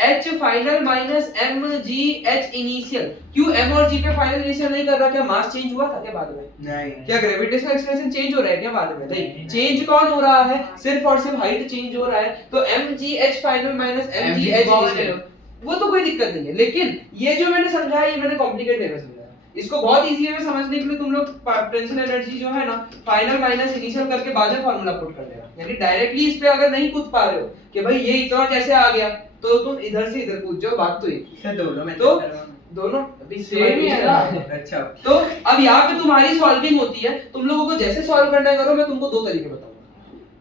h final minus mg h initial. क्यों m और g पे फाइनल इनिशियल नहीं कर रहा? क्या मास चेंज हुआ था क्या बाद में? नहीं। क्या ग्रेविटेशनल एक्सलेरेशन चेंज हो रहा है क्या बाद में? नहीं, चेंज कौन हो रहा है? सिर्फ और सिर्फ हाइट चेंज हो रहा है, तो mg h final minus mg h initial, वो तो कोई दिक्कत नहीं है। लेकिन ये जो मैंने समझाया ये मैंने कॉम्प्लिकेट वे में समझाया, इसको बहुत इजी वे में समझने के लिए तुम लोग पोटेंशियल एनर्जी जो है ना फाइनल माइनस इनिशियल करके बाद में फार्मूला पुट कर देना, यानी डायरेक्टली इस पे अगर नहीं कूद पा रहे हो कि भाई ये इतना कैसे आ गया, तो तुम इधर से इधर कूद जाओ, बात तो एक सर दोनों में तो दोनों अभी सेम ही है ना। अच्छा तो अब यहाँ पे तुम्हारी सॉल्विंग होती है, तुम लोगों को जैसे सॉल्व करना है करो, मैं तुमको दो तरीके बताऊंगा।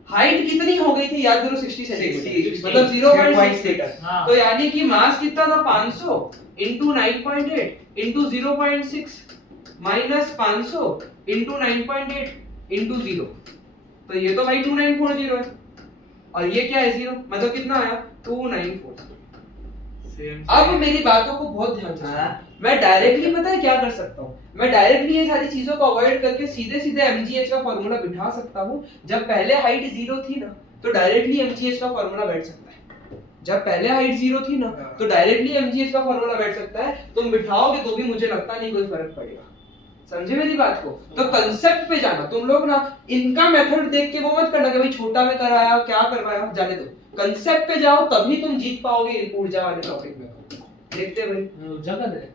हाइट कितनी हो गई थी याद करो, 60 सेंटीमीटर, मतलब 0.6, तो यानी कि मास कितना था 500 into 9.8 into 0.6 minus 500 into 9.8 into 0, तो ये तो भाई 2940 है, और ये क्या है 0, मतलब कितना आया 2940। अब मेरी बातों को बहुत ध्यान से सुनो, मैं डायरेक्टली पता है क्या कर सकता हूँ, मैं डायरेक्टली ये सारी चीजों को अवॉइड करके सीधे सीधे mgh का फार्मूला बिठा सकता हूँ। जब पहले हाइट 0 थी ना तो डायरेक्टली mgh का फार्मूला बैठ सकता है, जब पहले हाइट 0 थी ना तो डायरेक्टली mgh का फार्मूला बैठ सकता है, तुम बिठाओगे तो भी मुझे लगता नहीं कोई फर्क पड़ेगा, समझे मेरी बात को? तो कंसेप्ट पे जाना, तुम लोग ना इनका मेथड देख के वो मत करना कि भाई छोटा में कराया क्या करवाया, जाने दो, कंसेप्ट पे जाओ तभी तुम जीत पाओगे ऊर्जा वाले टॉपिक में। देखते हैं भाई ऊर्जा का दे,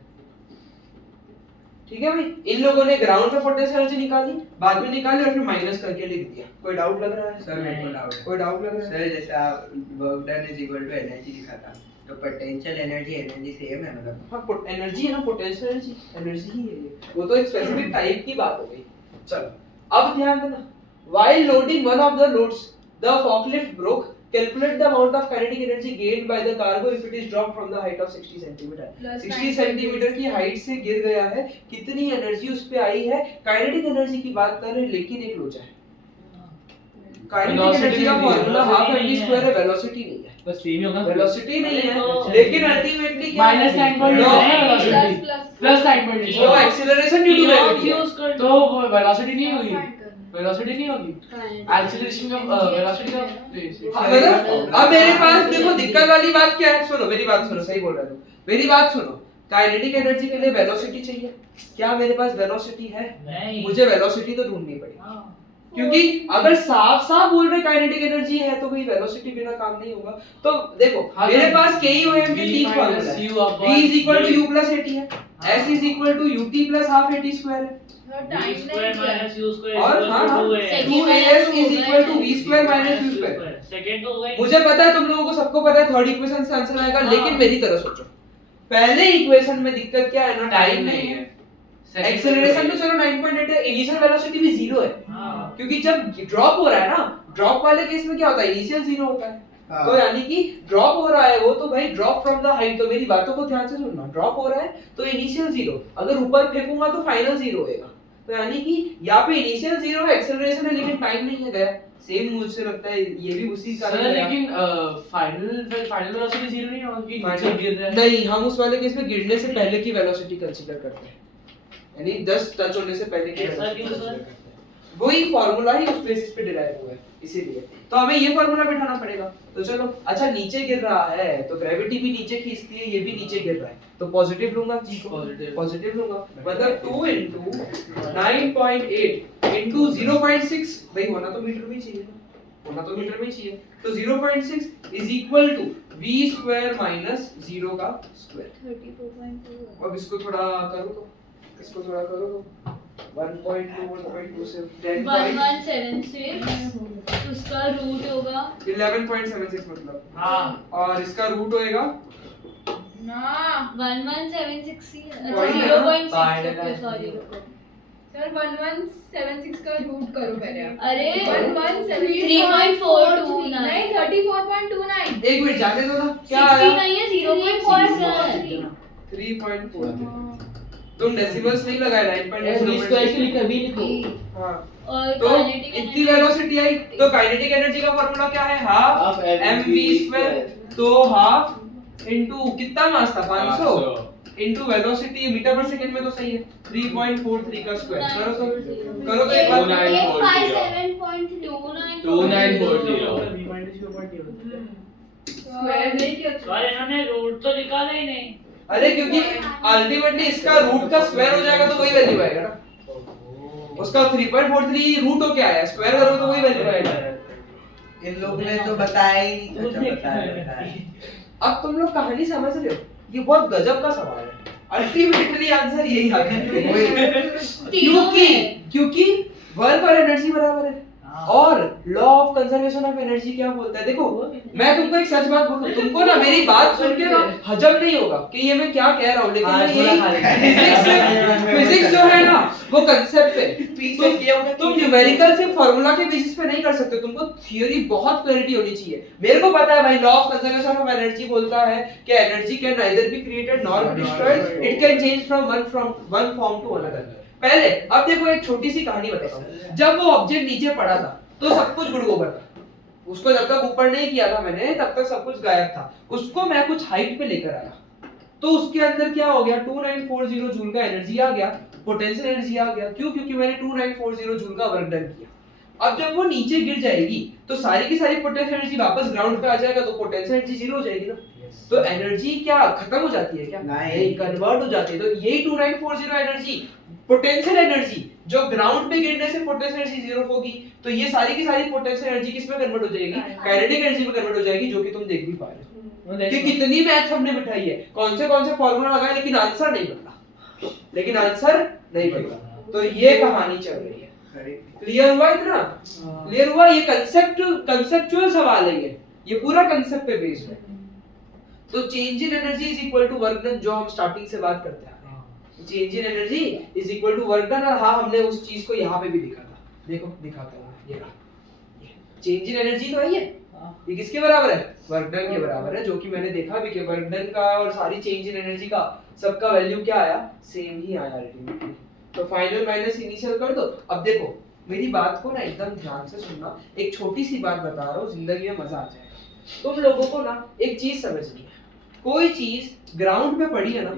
ठीक है भाई, इन लोगों ने ग्राउंड पे पोटेंशियल एनर्जी निकाली, बाद में निकाली और फिर माइनस करके लिख दिया। कोई डाउट लग रहा है? सर मेरे को डाउट है। कोई डाउट लग रहा है? सर जैसे आप work done is equal to energy लिखा था, तो पोटेंशियल एनर्जी सेम है मतलब? हाँ एनर्जी है ना, पोटेंशियल एनर्जी ही है ये, वो तो एक स्पेसिफिक टाइप की बात हो गई। चलो अब ध्यान देना, while loading one of the loads the forklift broke Calculate the amount of kinetic energy gained by the cargo if it is dropped from the height of 60 centimeter. Plus 60 centimetre की height से गिर गया है, कितनी energy उस पे आई है? Kinetic energy की बात कर रहे हैं, लेकिन एक लोचा है। काइनेटिक एनर्जी का फार्मूला हाफ mv स्क्वायर है, वेलोसिटी नहीं है। बस सेम ही होगा, वेलोसिटी नहीं है, लेकिन अल्टीमेटली क्या माइनस 9.8 है वेलोसिटी, प्लस 9.8 वो एक्सीलरेशन ड्यू टू ग्रेविटी है। यूज कर तो वो वेलोसिटी नहीं होगी, वेलोसिटी नहीं होगी, एक्सीलरेशन का वेलोसिटी का मतलब अब मेरे पास देखो दिक्कत वाली बात क्या है, सुनो मेरी बात सुनो, सही बोल रहा हूँ, मेरी बात सुनो। काइनेटिक एनर्जी के लिए वेलोसिटी चाहिए, क्या मेरे पास वेलोसिटी है? नहीं। मुझे वेलोसिटी तो ढूंढनी पड़ेगी, क्योंकि अगर साफ साफ बोल रहे काइनेटिक एनर्जी है तो भाई वेलोसिटी बिना काम नहीं होगा। तो देखो मेरे पास KUM के तीन फार्मूला है, V is equal to U plus AT है, S is equal to UT plus half AT square है, v square minus u square और हाँ हाँ 2AS is equal to V square minus U square। Second तो हुआ मुझे पता है, तुम लोगों को सबको पता है, थर्ड इक्वेशन से आंसर आएगा, लेकिन मेरी तरह सोचो। पहले इक्वेशन में दिक्कत क्या है ना, टाइम नहीं है। एक्सेलरेशन तो चलो 9.8 है, इनिशियल वेलोसिटी भी 0 है, क्योंकि जब ड्रॉप हो रहा है ना, ड्रॉप वाले केस में क्या होता है, इनिशियल 0 होता है। तो यानी कि ड्रॉप हो रहा है वो, तो भाई ड्रॉप फ्रॉम द हाइट, तो मेरी बातों को ध्यान से सुनना, ड्रॉप हो रहा है तो इनिशियल 0, अगर ऊपर फेंकूंगा तो फाइनल 0 होएगा। तो यानी कि यहाँ पे इनिशियल 0 है, एक्सेलरेशन है, लेकिन टाइम नहीं है गया। सेम मुझे लगता है ये भी उसी का है, लेकिन फाइनल वेलोसिटी 0 नहीं होगी, नीचे गिर रहा है। नहीं, हम उस वाले केस में गिरने से पहले की वेलोसिटी कंसीडर करते हैं, यानी 10 टच होने से पहले की ऐसा क्यों वेलोसिटी सर? कंसीडर करते हैं। वही फार्मूला ही उस बेसिस पे डिराइव हुआ है, इसीलिए तो हमें ये फार्मूला बिठाना पड़ेगा। तो चलो, अच्छा नीचे गिर रहा है तो ग्रेविटी भी नीचे खींचती है, ये भी नीचे गिर रहा है, तो पॉजिटिव लूंगा जी को, पॉजिटिव लूंगा, मतलब 2 into 9.8 into 0.6, भाई होना तो मीटर में ही चाहिए ना, होना तो मीटर में ही चाहिए, तो 0.6 is equal to v square minus 0 का स्क्वायर। 34.2 अब इसको थोड़ा करो तो, इसको थोड़ा करो तो 1.2 1.2 से 10 1176 उसका रूट होगा 11.76 मतलब, हां, और इसका रूट होएगा ना 1176 ही है। Point है अच्छा ना? 0.6 सॉरी सर 1176 का रूट करो पहले आप। अरे 1176 3.429 नहीं 34.29। एक मिनट जाने दो ना, क्या 60 आया? नहीं है 0.4 3.4 तुम डेसिमल्स नहीं लगाए, 9.8 v स्क्वायर से लिखा v लिखो। हाँ, और तो काइनेटिक इतनी वेलोसिटी आई, तो काइनेटिक एनर्जी का फार्मूला क्या है, हाफ mv स्क्वायर, तो हाफ इनटू कितना मास था 500 into velocity metre per second में, तो सही है 3.43 का स्क्वायर। करो तो एक बार 2940 स्क्वायर नहीं किया सर इन्होंने रूट तो निकाला ही नहीं। अरे क्योंकि अल्टीमेटली इसका रूट का स्क्वायर हो जाएगा तो वही वैल्यू आएगा ना, उसका 3.43 रूट हो क्या आया, स्क्वायर करो तो वही वैल्यू आएगा। इन लोगों ने तो बताया ही नहीं। अच्छा बताया। अब तुम लोग कहानी समझ रहे हो, ये बहुत गजब का सवाल है, अल्टीमेटली आंसर यही आता है क्योंकि वर्क और एनर्जी बराबर है, और law of conservation of energy क्या बोलता है। देखो मैं तुमको एक सच बात बोलूं, तुमको ना मेरी बात सुन के ना हजम नहीं होगा कि ये मैं क्या कह रहा हूं, लेकिन मैं यही फिजिक्स जो है ना वो कांसेप्ट है, तो तुम न्यूमेरिकल से फार्मूला के बेसिस पे नहीं कर सकते, तुमको थ्योरी बहुत क्लैरिटी होनी चाहिए। मेरे को पता है भाई law of conservation of energy बोलता है कि energy can neither be created nor be destroyed, it can change from one form to another. पहले अब देखो एक छोटी सी कहानी बताता हूँ, जब वो ऑब्जेक्ट नीचे पड़ा था तो सब कुछ गुड़गोबर था, उसको जब तक ऊपर नहीं किया था मैंने तब तक सब कुछ गायब था, उसको मैं कुछ हाइट पे लेकर आया तो उसके अंदर क्या हो गया, 2940 जूल का एनर्जी आ गया, पोटेंशियल एनर्जी आ गया। क्यों? क्योंकि मैंने 2940 जूल का वर्क डन किया। अब जब वो नीचे गिर जाएगी तो सारी की सारी पोटेंशियल एनर्जी वापस ग्राउंड पे आ जाएगा, तो पोटेंशियल एनर्जी जीरो हो जाएगी ना, तो एनर्जी क्या खत्म हो जाती है क्या? नहीं, कन्वर्ट हो जाती है। तो यही 2940 एनर्जी, पोटेंशियल एनर्जी जो ग्राउंड पे गिरने से पोटेंशियल एनर्जी जीरो होगी, तो ये सारी की सारी पोटेंशियल एनर्जी किस में कन्वर्ट हो जाएगी? काइनेटिक एनर्जी में कन्वर्ट हो जाएगी, जो कि तुम देख भी पा रहे हो कि कितनी मैथ्स हमने बिठाई है, कौन से फार्मूला लगाए, लेकिन आंसर नहीं बदला, तो ये कहानी चल रही है। क्लियर हुआ इतना? क्लियर हुआ? ये कंसेप्चुअल सवाल है, ये पूरा कंसेप्ट पे बेस्ड है। तो change in energy is equal to work done, जो हम स्टार्टिंग से बात करते हैं, change in energy is equal to work done. और हाँ, हमने उस चीज को यहाँ पे भी लिखा था, देखो दिखाता हूँ, ये रहा, चेंज इन एनर्जी तो है ये, ये किसके बराबर है? वर्क डन के बराबर है, जो कि मैंने देखा भी कि वर्क डन का और सारी चेंज इन एनर्जी का सबका वैल्यू क्या आया? सेम ही आया अल्टीमेटली। तो फाइनल माइनस इनिशियल कर दो। अब देखो मेरी बात को ना एकदम ध्यान से सुनना, एक छोटी सी बात बता रहा हूँ, जिंदगी में मजा आ जाएगा। तुम लोगों को ना एक चीज समझनी है, कोई चीज ग्राउंड पे पड़ी है ना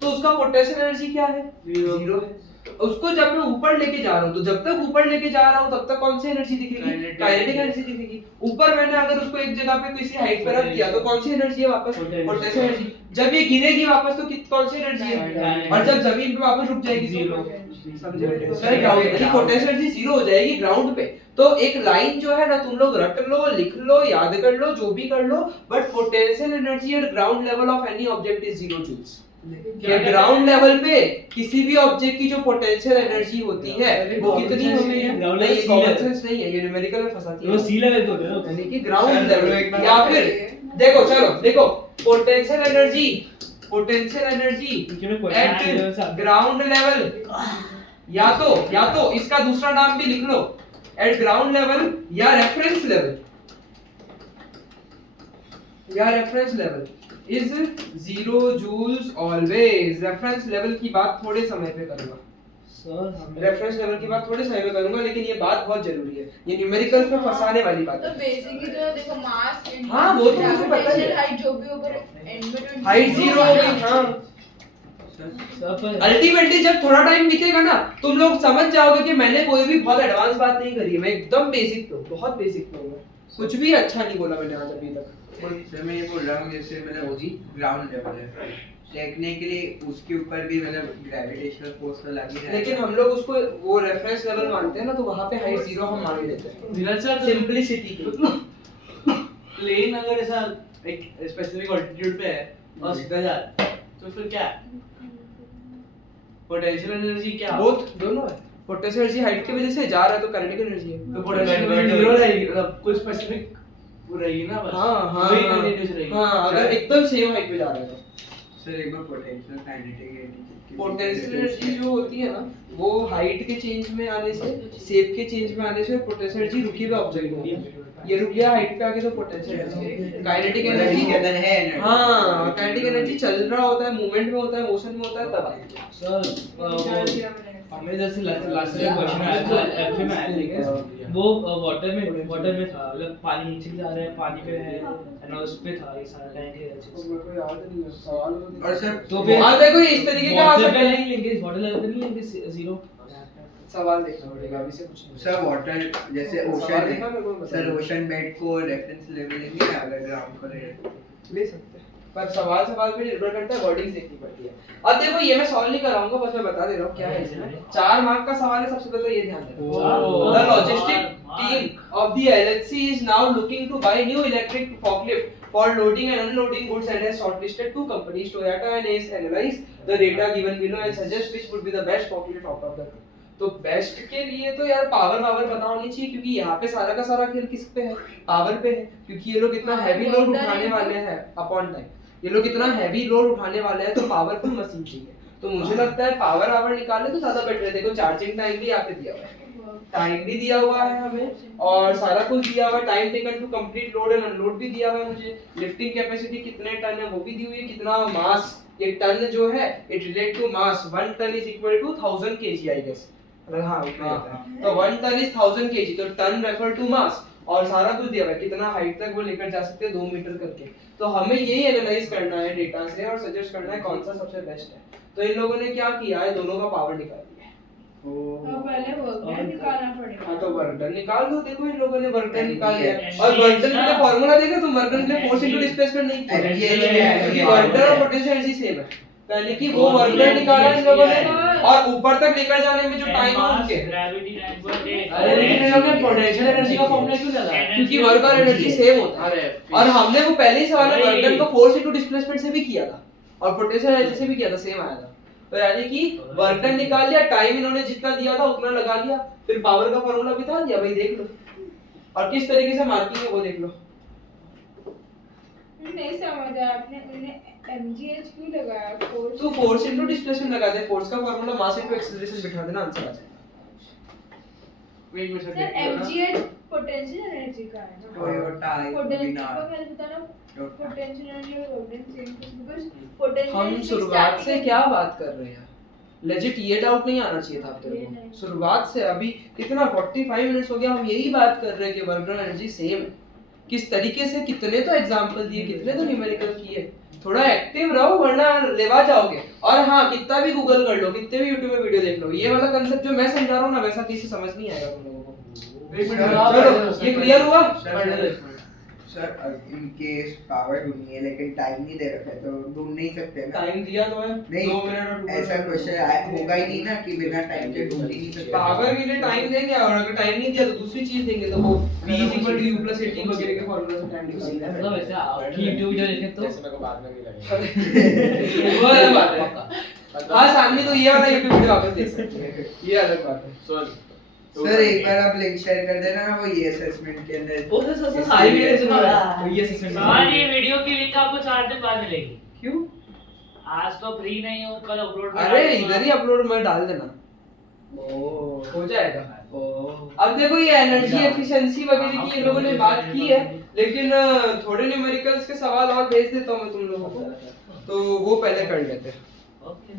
तो उसका पोटेंशियल एनर्जी क्या है? जीरो है। उसको जब मैं ऊपर लेके जा रहा हूँ तो जब तक ऊपर लेके जा रहा हूँ तब तक कौन सी एनर्जी दिखेगी? काइनेटिक एनर्जी दिखेगी। ऊपर मैंने अगर उसको एक जगह पे किसी हाइट पे रख दिया तो कौन सी एनर्जी है वापस? Potential energy. जब ये गिरेगी वापस तो कौन सी एनर्जी है? और जब जमीन पे वापस रुक जाएगी जीरो। समझे? पोटेंशियल एनर्जी जीरो हो जाएगी ग्राउंड पे। तो एक लाइन जो है ना तुम लोग रट लो, लिख लो, याद कर लो, जो भी कर लो, but potential energy at ground level of any object is 0 joules. ये ग्राउंड लेवल पे किसी भी ऑब्जेक्ट की जो पोटेंशियल एनर्जी होती है वो कितनी होती है? नहीं, कॉमन सेंस नहीं है, ये न्यूमेरिकल में फंसाती है। वो सी लेवल पे होता है ना, यानी कि ग्राउंड लेवल या फिर देखो चलो देखो potential energy at ground level या तो इसका दूसरा नाम भी लिख लो, एट ग्राउंड लेवल या reference level is 0 joules always। Reference level की बात थोड़े समय पे करूंगा सर, रेफरेंस लेवल की बात थोड़े समय में करूंगा, लेकिन ये बात बहुत जरूरी है, ये न्यूमेरिकल्स में फंसाने वाली बात तो है। बेसिकली तो देखो मास हाँ, वो तो मुझे पता है। हाइट जो भी ऊपर एंड में हाइट 0 हो गई। हाँ अल्टीमेटली जब थोड़ा टाइम बीतेगा ना तुम लोग समझ जाओगे कि मैंने कोई भी बहुत एडवांस बात नहीं करी है, मैं एकदम बेसिक तो बहुत बेसिक तो हूँ, कुछ भी अच्छा नहीं बोला मैंने आज अभी तक। सर मैं ये बोल रहा हूँ जैसे मतलब ओजी ग्राउंड लेवल है, टेक्निकली उसके ऊपर भी मतलब ग्रेविटेशनल फोर्स तो लगी है, लेकिन हम लोग उसको वो रेफरेंस लेवल मानते हैं ना, तो वहाँ पे हाइट 0 हम मान लेते हैं धीरज सर सिंपलिसिटी के। प्लेन अगर ऐसा एक स्पेसिफिक ऑल्टीट्यूड पे है और सीधा जा रहा है तो फिर क्या है? पोटेंशियल एनर्जी क्या? बोथ दोनों है। पोटेंशियल एनर्जी हाइट की वजह से जा रहा है तो काइनेटिक एनर्जी है। तो पोटेंशियल एनर्जी जीरो रहेगी, मतलब कुछ स्पेसिफिक रहेगी ना बस। हाँ वही कंटिन्यूस रहेगी। हाँ अगर एकदम सेम हाइट पे जा रहा है तो। सर एक बार potential kinetic energy potential energy जो होती है ना वो हाइट के चेंज में आने से, शेप के चेंज में आने से पोटेंशियल एनर्जी रुकी हुई ऑब्जेक्ट होती है। ये रुक गया हाइट पे आके तो पोटेंशियल एनर्जी। काइनेटिक एनर्जी के अंदर है एनर्जी। हाँ काइनेटिक एनर्जी चल रहा होता है, मूवमेंट में होता है, मोशन में होता है तब आती है। सर हमें जैसे लास्ट क्वेश्चन आया था एफए में आया था, वो वाटर में था, मतलब पानी नीचे जा रहा है, पानी पे है एंड उस पे था ये सारा टाइम के मेरे को याद नहीं है सवाल। और सर तो फिर हाँ देखो इस तरीके का आ वाटर सकता पे है। नहीं लेंगे, वाटर लेवल पे नहीं लेंगे जीरो। सवाल देखना पड़ेगा अभी से कुछ नहीं। सर वाटर जैसे सवाल ओशन देखा मेरे को है, बता सर दो। ओशन बेड को रेफरेंस लेवल लेंगे या अगर ग्राउंड को ले सकते हैं, पर सवाल पे निर्भर करता है, वर्डिंग देखनी पड़ती है। अब देखो ये मैं सॉल्व नहीं कराऊंगा, बस मैं बता दे रहा हूँ क्या है इसमें। 4 मार्क का सवाल है, सबसे पहले ये ध्यान रखो। The logistic team of the LHC is now looking to buy new electric forklift for loading and unloading goods and has shortlisted 2 companies, Toyota and Ace. Analyze the data given below and suggest which would be the best forklift out of the two. तो best के लिए तो यार power पता होनी चाहिए, क्योंकि यहाँ पे सारा का सारा खेल किस पे है? पावर पे है, क्योंकि ये लोग इतना हैवी लोड उठाने वाले हैं अपॉन टाइम, ये लोग इतना हैवी लोड उठाने वाले हैं तो पावरफुल मशीन चाहिए। तो मुझे लगता है पावर निकाले तो ज्यादा बेटर है। देखो चार्जिंग टाइम भी यहाँ पे दिया हुआ है, टाइम भी दिया हुआ है हमें और सारा कुछ दिया हुआ है, time taken to complete load and unload भी दिया हुआ है मुझे, लिफ्टिंग कैपेसिटी कितने टन है वो भी दी हुई है, कितना मास, एक टन जो है it relate to mass, 1 ton is equal to 1000 kg I guess. हाँ तो 1 टन इज 1000 kg, तो टन रेफर टू मास और सारा कुछ दिया हुआ है, कितना हाइट तक वो लेकर जा सकते हैं 2 मीटर करके। तो हमें यही एनालाइज करना है डेटा से और सजेस्ट करना है कौन सा सबसे बेस्ट है। तो इन लोगों ने क्या किया है, दोनों का पावर निकाल दिया है। पहले वर्क डन निकालना पड़ेगा। हाँ तो वर्क डन निकाल दो। देखो इन लोगों ने वर्क डन निकाल लिया और वर्क डन का फार्मूला देखो, तो वर्क डन ने फोर्स इनटू डिस्प्लेसमेंट नहीं किया, क्योंकि वर्क डन और पोटेंशियल एनर्जी सेम है। पहले की वो वर्क डन निकाला इन लोगों ने और ऊपर तक लेकर जाने में जो टाइम है उनके, ग्रेविटी 9.8। अरे लेकिन इन लोगों ने पोटेंशियल एनर्जी का फॉर्मूला क्यों डाला? क्योंकि वर्क और एनर्जी सेम होता है। और हमने वो पहले ही सवाल में वर्क डन को फोर्स इनटू डिस्प्लेसमेंट से भी किया था और पोटेंशियल एनर्जी से भी किया था, सेम आया था। तो यानी कि वर्क डन निकाल लिया, टाइम इन्होंने जितना दिया था उतना लगा लिया, फिर पावर का फार्मूला बिता दिया, भाई देख लो। और किस तरीके से मार्किंग है वो देख लो। नहीं समझा आपने, उन्हें mgh क्यों लगाया? फोर्स तो फोर्स इनटू डिस्प्लेसमेंट लगा दे, फोर्स का फार्मूला मास इनटू एक्सीलरेशन बिठा देना, आंसर आ जाएगा। सर mgh पोटेंशियल एनर्जी का है ना टोयोटा पोटेंशियल बिना को मैंने बताया ना टोयोटा पोटेंशियल एनर्जी और पोटेंशियल बिकॉज़ पोटेंशियल हम शुरुआत से क्या बात कर रहे हैं लेजिट ये डाउट नहीं आना चाहिए था आप तेरे ये को नहीं। शुरुआत से अभी कितना 45 मिनट्स हो गया हम यही बात कर रहे हैं कि वर्क डन एनर्जी सेम है किस तरीके से कितने तो एग्जांपल दिए कितने तो न्यूमेरिकल किए थोड़ा एक्टिव रहो वरना लेवा जाओगे और हाँ कितना भी गूगल कर लो कितने भी यूट्यूब में वीडियो देख लो ये वाला कंसेप्ट जो मैं समझा रहा हूँ ना वैसा किसी समझ नहीं आएगा तुम लोगों को एक मिनट, चलो ये क्लियर हुआ सर इन केस पावर ढूंढनी है लेकिन टाइम नहीं दे रखा है तो ढूंढ नहीं सकते ना टाइम दिया तो है नहीं 2 मिनट और ऐसा क्वेश्चन होगा ही नहीं ना कि बिना टाइम के ढूंढ ही नहीं सकते पावर के लिए टाइम देंगे और अगर टाइम नहीं दिया तो दूसरी चीज देंगे तो वो v u + 80 वगैरह के फार्मूला से टाइम निकालना है मतलब ऐसे आपकी यूट्यूब वीडियो देखे तो जैसे मेरे को बाद में भी लगेगा वो अलग बात है हाँ सामने तो ये वाला यूट्यूब वीडियो वापस देख सकते हैं ये अलग बात है सॉरी सर एक बार आप लिंक शेयर कर देना वो ये असेसमेंट के अंदर वो तो सब सारी वीडियो सुना ये सिस्टम सर ये वीडियो की लिंक आपको 4 दिन बाद मिलेगी क्यों आज तो फ्री नहीं हूँ कल अपलोड अरे इधर ही अपलोड में डाल देना हो जाएगा अब देखो ये एनर्जी एफिशिएंसी वगैरह की ये लोगों ने बात की है लेकिन थोड़े न्यूमेरिकल्स के सवाल और भेज देता हूँ मैं तुम लोगों को तो वो पहले कर लेते हैं ओके